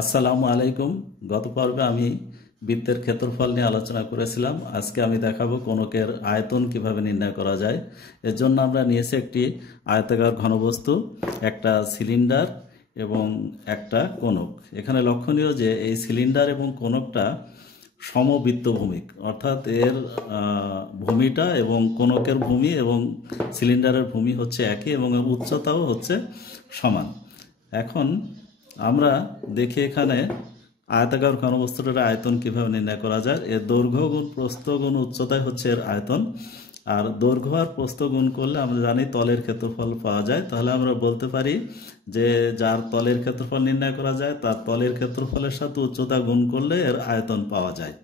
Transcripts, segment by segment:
আসসালামু আলাইকুম। গত পর্বে আমি বৃত্তের ক্ষেত্রফল নিয়ে আলোচনা করেছিলাম। আজকে আমি দেখাবো কোণকের আয়তন কিভাবে নির্ণয় করা যায়। এর জন্য আমরা নিয়েছি একটি আয়তাকার ঘনবস্তু, একটা সিলিন্ডার এবং একটা কোণক। এখানে লক্ষণীয় যে এই সিলিন্ডার এবং কোণকটা সমবৃত্তভূমিক, অর্থাৎ এর ভূমিটা এবং কোণকের ভূমি এবং সিলিন্ডারের ভূমি হচ্ছে একই এবং উচ্চতাও হচ্ছে সমান। এখন আমরা দেখি এখানে আয়তাকার ঘনবস্তুটার আয়তন কিভাবে নির্ণয় করা যায়। এর দৈর্ঘ্য গুণ প্রস্থ গুণ উচ্চতায় হচ্ছে এর আয়তন। আর দৈর্ঘ্য আর প্রস্থ গুণ করলে আমরা জানি তলের ক্ষেত্রফল পাওয়া যায়। তাহলে আমরা বলতে পারি যে যার তলের ক্ষেত্রফল নির্ণয় করা যায় তার তলের ক্ষেত্রফলের সাথে উচ্চতা গুণ করলে এর আয়তন পাওয়া যায়।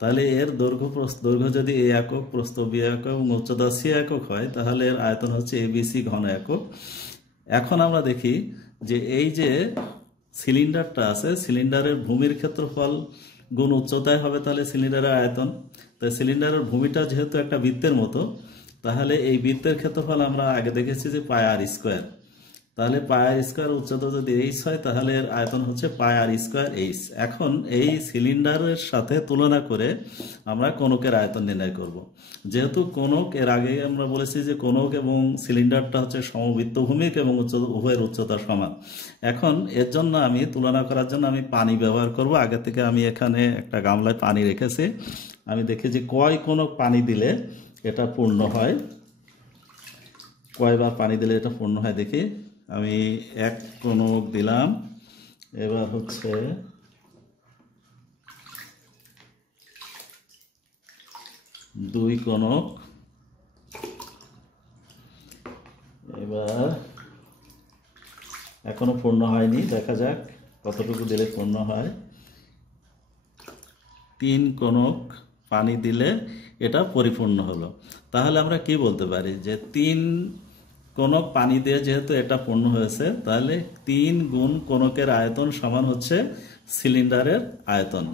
তাহলে এর দৈর্ঘ্য যদি এ একক, প্রস্থ বি একক এবং উচ্চতা সি একক হয়, তাহলে এর আয়তন হচ্ছে এবিসি ঘন একক। এখন আমরা দেখি যে এই যে সিলিন্ডারটা আছে, সিলিন্ডারের ভূমির ক্ষেত্রফল গুণ উচ্চতায় হবে তাহলে সিলিন্ডারের আয়তন। তাই সিলিন্ডারের ভূমিটা যেহেতু একটা বৃত্তের মতো, তাহলে এই বৃত্তের ক্ষেত্রফল আমরা আগে দেখেছি যে পাই আর স্কোয়ার। তাহলে পাই আর স্কোয়ার, উচ্চতা যদি এইচ হয় তাহলে এর আয়তন হচ্ছে পাই আর স্কোয়ার এইচ। এখন এই সিলিন্ডারের সাথে তুলনা করে আমরা কোণকের আয়তন নির্ণয় করব। যেহেতু কোণক, এর আগে আমরা বলেছি যে কোণক এবং সিলিন্ডারটা হচ্ছে সমবৃত্তভূমিক এবং উভয়ের উচ্চতা সমান। এখন এর জন্য আমি তুলনা করার জন্য আমি পানি ব্যবহার করব। আগে থেকে আমি এখানে একটা গামলায় পানি রেখেছি। আমি দেখি যে কয় কোণক পানি দিলে এটা পূর্ণ হয়, কয়বার পানি দিলে এটা পূর্ণ হয় দেখি। আমি এক কোণক দিলাম, এবার হচ্ছে দুই কোণক, এবার এখনো পূর্ণ হয়নি, দেখা যাক কতটুকু দিলে পূর্ণ হয়। তিন কোণক পানি দিলে এটা পরিপূর্ণ হলো। তাহলে আমরা কি বলতে পারি যে তিন কোণক পানি দিয়ে যেহেতু এটা পূর্ণ হয়েছে, তাহলে 3 গুণ কোণকের আয়তন সমান হচ্ছে সিলিন্ডারের আয়তন।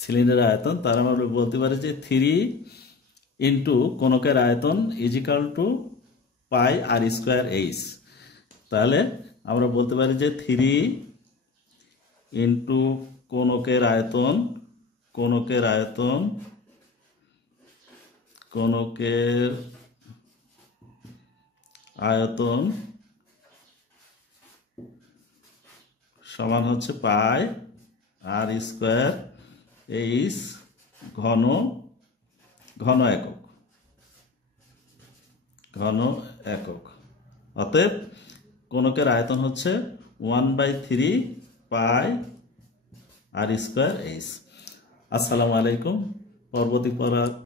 সিলিন্ডারের আয়তন তার আমরা বলতে পারি যে 3 ইন্টু কোণকের আয়তন ইজিক্যাল টু পাই আর স্কোয়ার এইচ। তাহলে আমরা বলতে পারি যে 3 ইন্টু কোণকের আয়তন, কোণকের আয়তন, কোণকের আয়তন সমান হচ্ছে পাই আর স্কোয়ার এইচ ঘন একক, ঘন একক। অতএব কোণকের আয়তন হচ্ছে 1/3 পাই আর স্কোয়ার এইচ। আসসালামু আলাইকুম। পরবর্তী পড়া